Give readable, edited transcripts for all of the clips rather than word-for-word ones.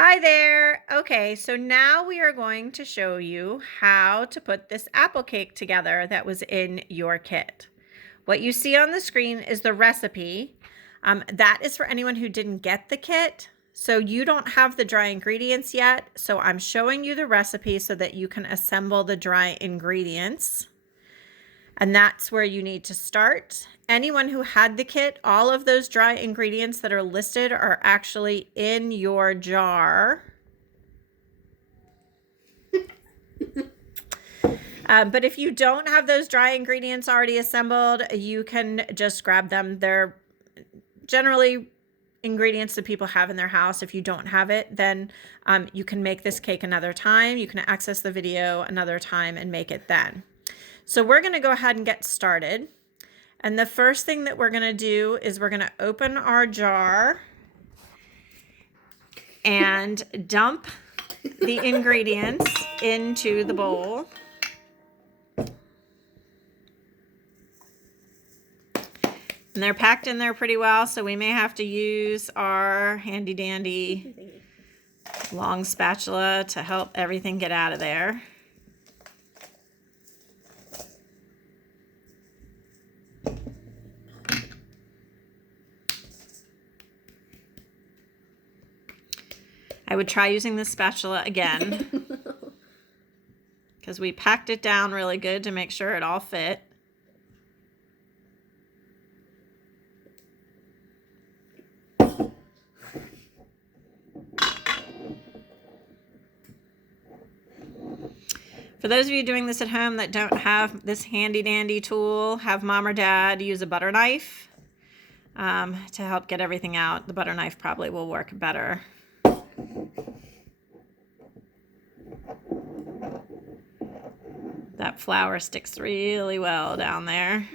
Hi there. Okay, so now we are going to show you how to put this apple cake together that was in your kit. What you see on the screen is the recipe. That is for anyone who didn't get the kit. So you don't have the dry ingredients yet. So I'm showing you the recipe so that you can assemble the dry ingredients. And that's where you need to start. Anyone who had the kit, all of those dry ingredients that are listed are actually in your jar. But if you don't have those dry ingredients already assembled, you can just grab them. They're generally ingredients that people have in their house. If you don't have it, then you can make this cake another time. You can access the video another time and make it then. So we're going to go ahead and get started. And the first thing that we're going to do is we're going to open our jar and dump the ingredients into the bowl. And they're packed in there pretty well, so we may have to use our handy dandy long spatula to help everything get out of there. I would try using this spatula again because we packed it down really good to make sure it all fit. For those of you doing this at home that don't have this handy dandy tool, have mom or dad use a butter knife to help get everything out. The butter knife probably will work better. That flour sticks really well down there.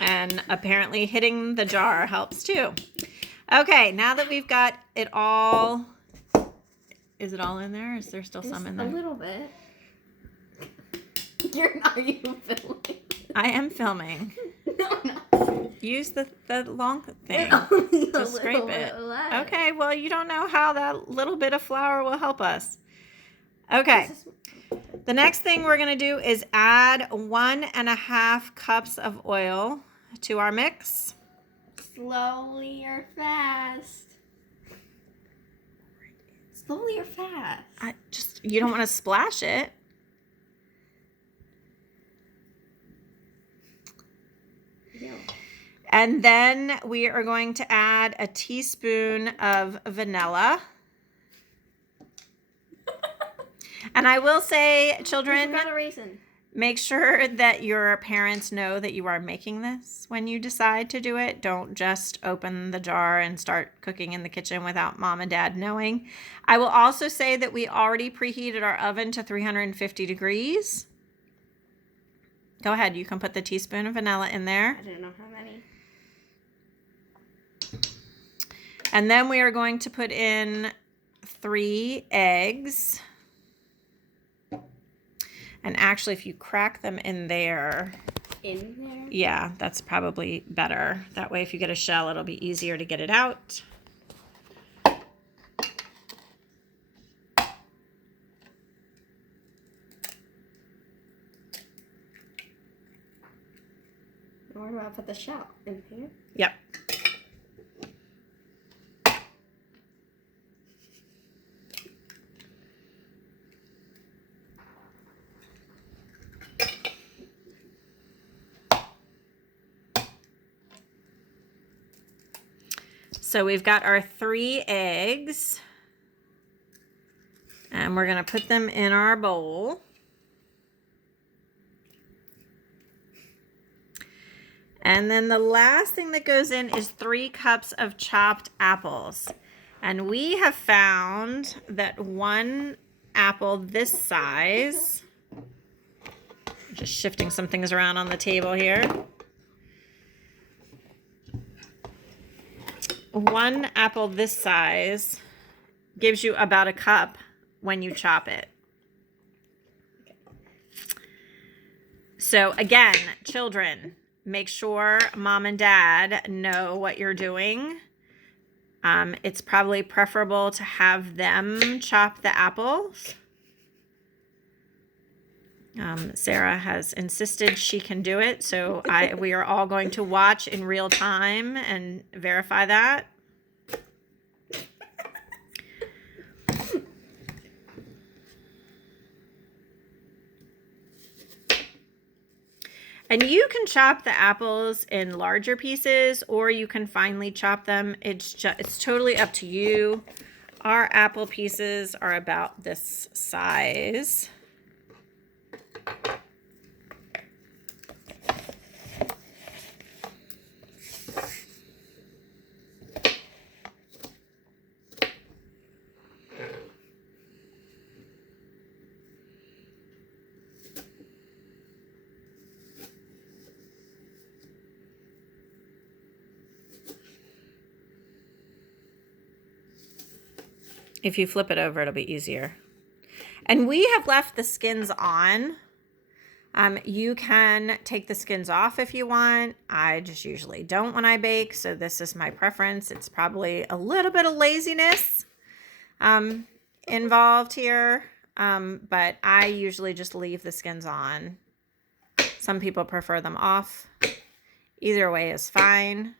And apparently hitting the jar helps too. Okay, now that we've got it all, is it all in there? Is there still some in there? A little bit. Are you filming? I am filming. No. Use the long thing to scrape it. Okay, well, you don't know how that little bit of flour will help us. Okay. The next thing we're going to do is add 1.5 cups of oil to our mix. Slowly or fast? Slowly or fast? You don't want to splash it. Yeah. And then we are going to add a teaspoon of vanilla. And I will say, children, make sure that your parents know that you are making this when you decide to do it. Don't just open the jar and start cooking in the kitchen without mom and dad knowing. I will also say that we already preheated our oven to 350 degrees. Go ahead. You can put the teaspoon of vanilla in there. I didn't know how many. And then we are going to put in 3 eggs. And actually, if you crack them in there. In there? Yeah, that's probably better. That way, if you get a shell, it'll be easier to get it out. Where do I put the shell? In here? Yep. So we've got our 3 eggs, and we're going to put them in our bowl. And then the last thing that goes in is 3 cups of chopped apples. And we have found that 1 apple this size, just shifting some things around on the table here. 1 apple this size gives you about a cup when you chop it. So again, children, make sure mom and dad know what you're doing. It's probably preferable to have them chop the apples. Sarah has insisted she can do it, so we are all going to watch in real time and verify that. And you can chop the apples in larger pieces, or you can finely chop them. It's totally up to you. Our apple pieces are about this size. If you flip it over, it'll be easier. And we have left the skins on. You can take the skins off if you want. I just usually don't when I bake, so this is my preference. It's probably a little bit of laziness involved here, but I usually just leave the skins on. Some people prefer them off. Either way is fine.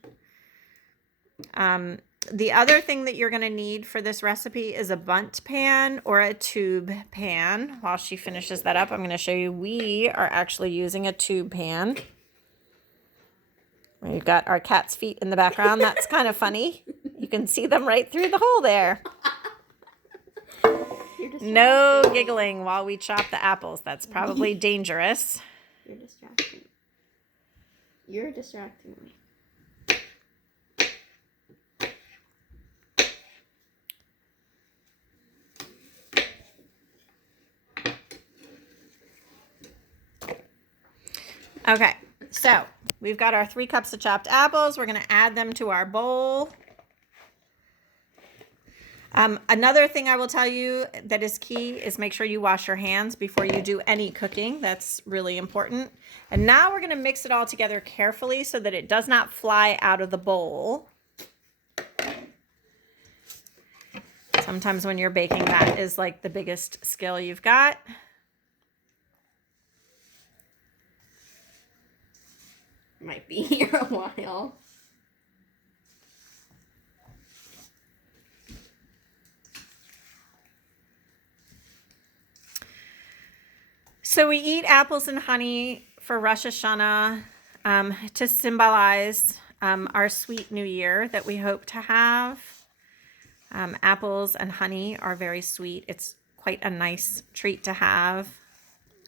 The other thing that you're going to need for this recipe is a bundt pan or a tube pan. While she finishes that up, I'm going to show you we are actually using a tube pan. We've got our cat's feet in the background. That's kind of funny. You can see them right through the hole there. No giggling while we chop the apples. That's probably dangerous. You're distracting. You're distracting me. Okay, so we've got our 3 cups of chopped apples. We're going to add them to our bowl. Another thing I will tell you that is key is make sure you wash your hands before you do any cooking. That's really important. And now we're going to mix it all together carefully so that it does not fly out of the bowl. Sometimes when you're baking, that is like the biggest skill you've got. Might be here a while. So we eat apples and honey for Rosh Hashanah to symbolize our sweet new year that we hope to have. Apples and honey are very sweet. It's quite a nice treat to have,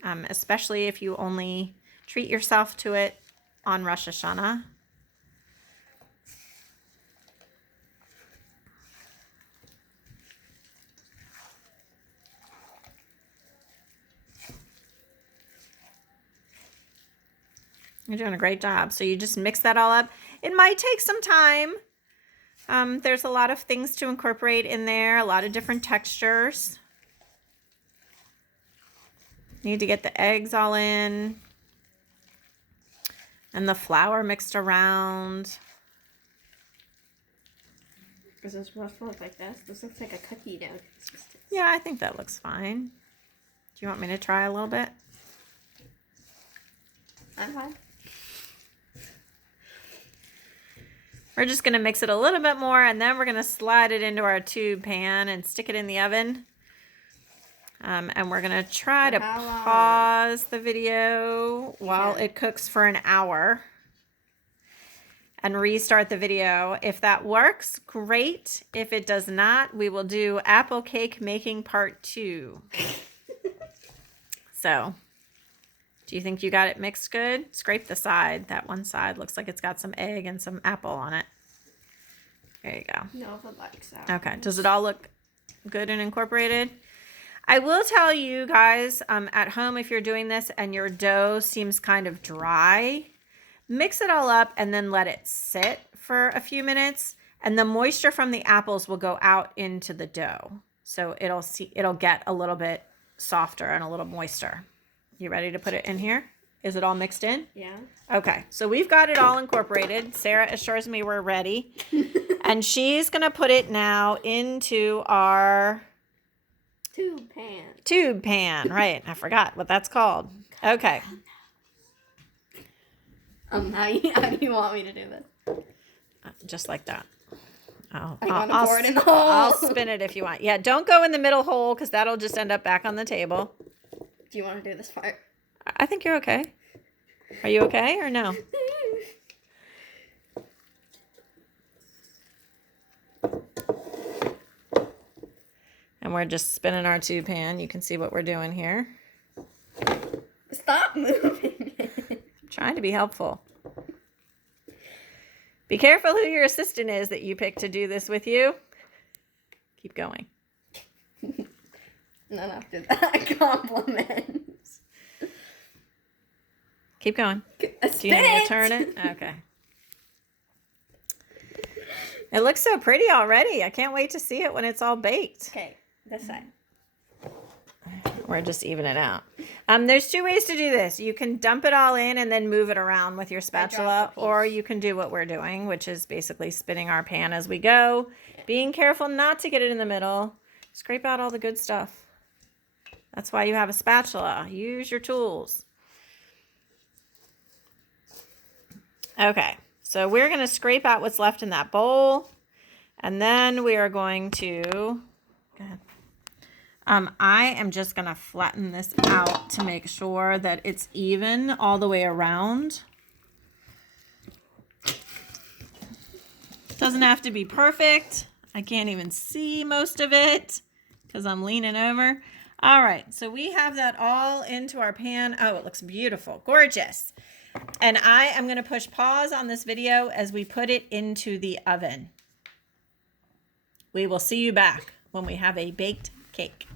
especially if you only treat yourself to it on Rosh Hashanah. You're doing a great job. So you just mix that all up. It might take some time. There's a lot of things to incorporate in there, a lot of different textures. Need to get the eggs all in and the flour mixed around. Is this supposed to look like this? This looks like a cookie dough consistency. Yeah, I think that looks fine. Do you want me to try a little bit? I'm fine. We're just going to mix it a little bit more, and then we're going to slide it into our tube pan and stick it in the oven. And we're going to try to pause the video while it cooks for an hour and restart the video. If that works, great. If it does not, we will do apple cake making part 2. So, do you think you got it mixed good? Scrape the side. That one side looks like it's got some egg and some apple on it. There you go. No, if it likes that. Okay. Does it all look good and incorporated? I will tell you guys, at home, if you're doing this and your dough seems kind of dry, mix it all up and then let it sit for a few minutes, and the moisture from the apples will go out into the dough. So it'll get a little bit softer and a little moister. You ready to put it in here? Is it all mixed in? Yeah. Okay, so we've got it all incorporated. Sarah assures me we're ready. And she's going to put it now into our Tube pan. Right, I forgot what that's called. Okay. How do you want me to do this? Just like that. Oh, I want to pour it in the hole. I'll spin it if you want. Yeah, don't go in the middle hole because that'll just end up back on the table. Do you want to do this part? I think you're okay. Are you okay or no? And we're just spinning our tube pan. You can see what we're doing here. Stop moving. I'm trying to be helpful. Be careful who your assistant is that you pick to do this with you. Keep going. Not after that compliments. Keep going. Do you Spin need to it. turn it? Okay. It looks so pretty already. I can't wait to see it when it's all baked. Okay, this side. We're just even it out. There's two ways to do this. You can dump it all in and then move it around with your spatula, dropped a piece. or you can do what we're doing, which is basically spinning our pan as we go, being careful not to get it in the middle. Scrape out all the good stuff. That's why you have a spatula. Use your tools. Okay, so we're going to scrape out what's left in that bowl, and then we are going to, go ahead. I am just going to flatten this out to make sure that it's even all the way around. Doesn't have to be perfect. I can't even see most of it because I'm leaning over. All right, so we have that all into our pan. Oh, it looks beautiful, gorgeous. And I am going to push pause on this video as we put it into the oven. We will see you back when we have a baked cake.